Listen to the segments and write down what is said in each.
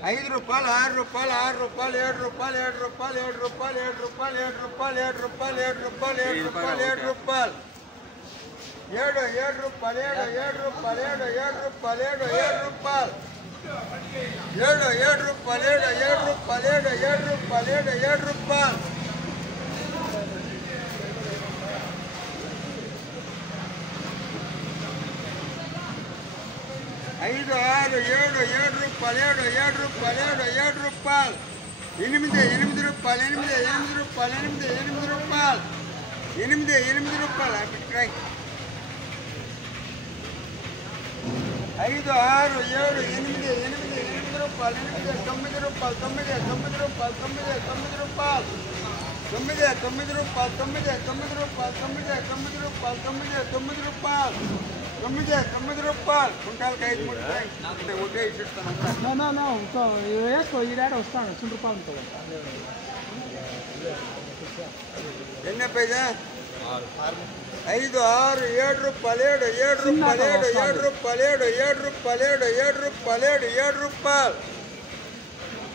5 రూపాయలు 6 రూపాయలు 6 రూపాయలు 7 రూపాయలు 7 రూపాయలు 7 రూపాయలు 7 రూపాయలు 7 రూపాయలు 7 రూపాయలు 7 రూపాయలు 7 రూపాయలు 7 రూపాయలు 7 రూపాయలు 7 రూపాయలు 7 రూపాయలు 7 రూపాయలు 7 రూపాయలు 7 రూపాయలు 7 రూపాయలు 7 రూపాయలు 5 6 7 7 రూపాయలు 7 రూపాయలు 7 రూపాయలు 8 రూపాయలు 8 రూపాయలు 8 రూపాయలు 8 రూపాయలు 5 6 7 8 రూపాయలు 9 రూపాయలు 9 రూపాయలు 9 రూపాయలు 9 రూపాయలు 9 రూపాయలు 9 రూపాయలు కుంటాలకి 5 3 ఒకటే ఇస్తాను వేసుకో ఈ రేట్ వస్తాను 100 రూపాయలు ఉంటుంది ఎన్ని పైదా 5 6 7 రూపాయలు 7 రూపాయలు 7 రూపాయలు 7 రూపాయలు 7 రూపాయలు 7 రూపాయలు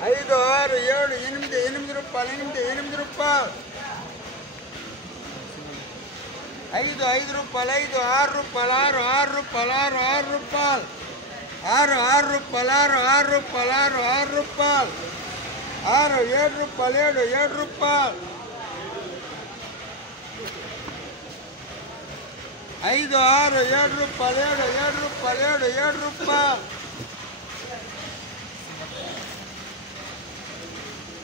5 6 7 8 రూపాయలు 8 రూపాయలు 5 రూపాయలు 6 రూపాయలు 6 రూపాయలు 6 రూపాయలు 6 రూపాయలు 6 రూపాయలు 6 రూపాయలు 6 7 రూపాయలు 7 రూపాయలు 5 6 7 రూపాయలు 7 రూపాయలు 7 రూపాయలు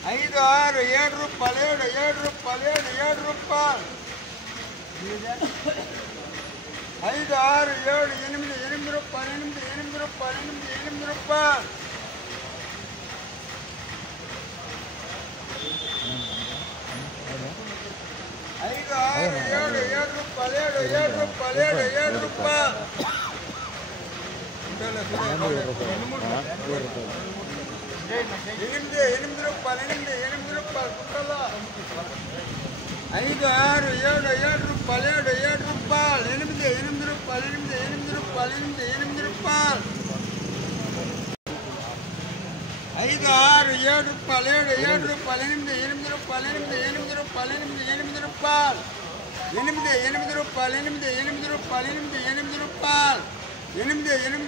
5 6 7 రూపాయలు 7 రూపాయలు 7 రూపాయలు 5 6 7 8 రూపాయలు 8 రూపాయలు 8 రూపాయలు 5 6 7 7 రూపాయలు 7 రూపాయలు 7 రూపాయలు 8 రూపాయలు 8 రూపాయలు కుట్టలా 5 6 7 7 రూపాయలు 7 రూపాయలు 8 రూపాయలు 8 రూపాయలు 8 రూపాయలు 5 6 7 రూపాయలు 7 రూపాయలు 8 రూపాయలు 8 రూపాయలు 8 రూపాయలు 8 రూపాయలు 8 రూపాయలు 8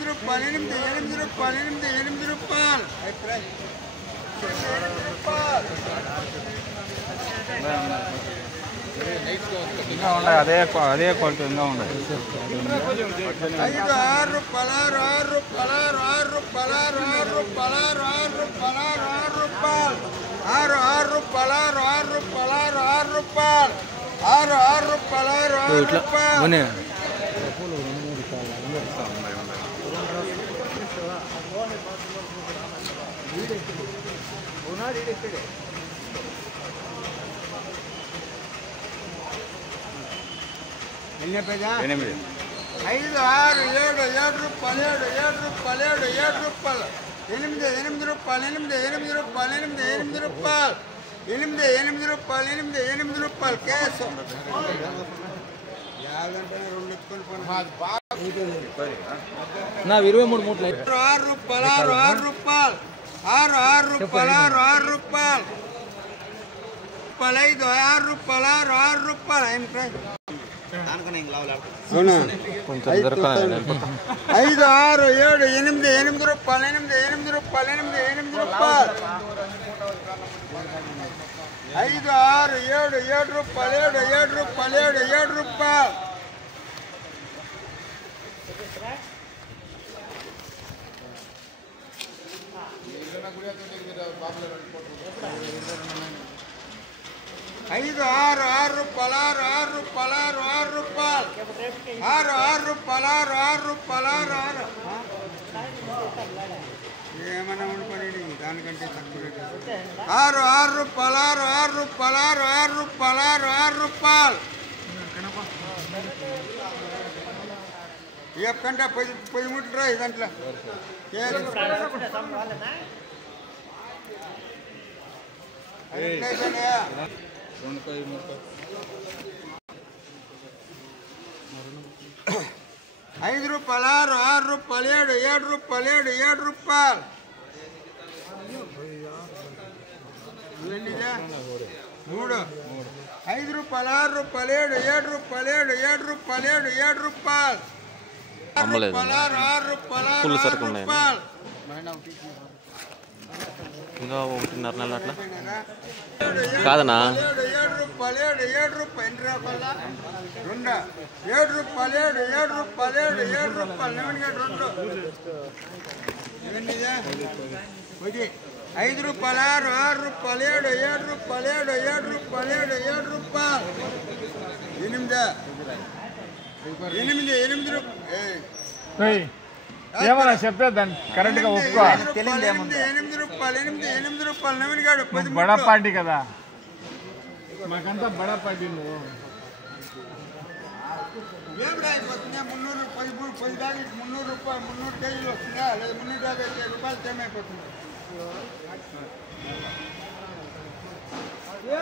రూపాయలు 8 రూపాయలు 8 రూపాయలు 8 రూపాయలు ఇంకా ఉండే అదే క్వాలిటీ ఇంకా ఉండే 5 6 రూపాయలు 6 రూపాయలు 6 రూపాయలు 6 రూపాయలు 6 రూపాయలు 6 రూపాయలు 6 రూపాయలు 6 రూపాయలు 6 రూపాయలు 6 రూపాయలు 6 రూపాయలు ఎన్ని పైదా 8 5 6 7 7 రూపాయలు 7 రూపాయలు 7 రూపాయలు 8 రూపాయలు 8 రూపాయలు 8 రూపాయలు 8 రూపాయలు 8 రూపాయలు కేసు 23 మూటలు 6 రూపాయలు 6 రూపాయలు 6 రూపాయలు 6 రూపాయలు 5 6 రూపాయలు 6 రూపాయలు ఏం అవునా 5 6 7 8 రూపాయలు 8 రూపాయలు 8 రూపాయలు 5 6 7 7 రూపాయలు 7 రూపాయలు 7 రూపాయలు 5 6 6 రూపాయలు 6 రూపాయలు 6 రూపాయలు 6 రూపాయలు 6 రూపాయలు 6 ఏమన్నా ఉండిపోయి దానికంటే తక్కువ 6 రూపాయలు 6 రూపాయలు 6 రూపాయలు 6 రూపాయలు ఎప్పకంటే 10 మూటలు రా దాంట్లో 5 రూపాయలు 6 రూపాయలు 7 రూపాయలు 7 రూపాయలు మూడు 5 రూపాయలు 6 రూపాయలు 7 రూపాయలు 7 రూపాయలు 7 రూపాయలు అమ్మలేదు ఫుల్ సరుకు ఉన్నాయి ఇంకా 1.5 నెలలు అట్లా కాదనా 7 రూపాయలు 7 రూపాయలు 7 రూపాయలు 7 రూపాయలు 7 రూపాయలు 5 రూపాయలు 6 రూపాయలు 7 రూపాయలు 7 రూపాయలు 7 రూపాయలు 8 రూపాయలు ఏమన్నా చెప్తే దాన్ని కరెక్ట్గా ఒప్పుకో. 8 రూపాయలు నవీన్గాడు బడా పార్టీ కదా, మాకంతా బడా పార్టీ. నువ్వు ఏమిడా అయిపోతుందా 300 10 దాకా 300 రూపాయలు 300 కేజీలు వస్తుందా లేదా 350 రూపాయలు ఏమైపోతుంది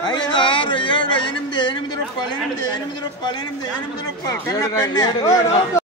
5 6 7 8 రూపాయలు 8 రూపాయలు 8 రూపాయలు 8 రూపాయలు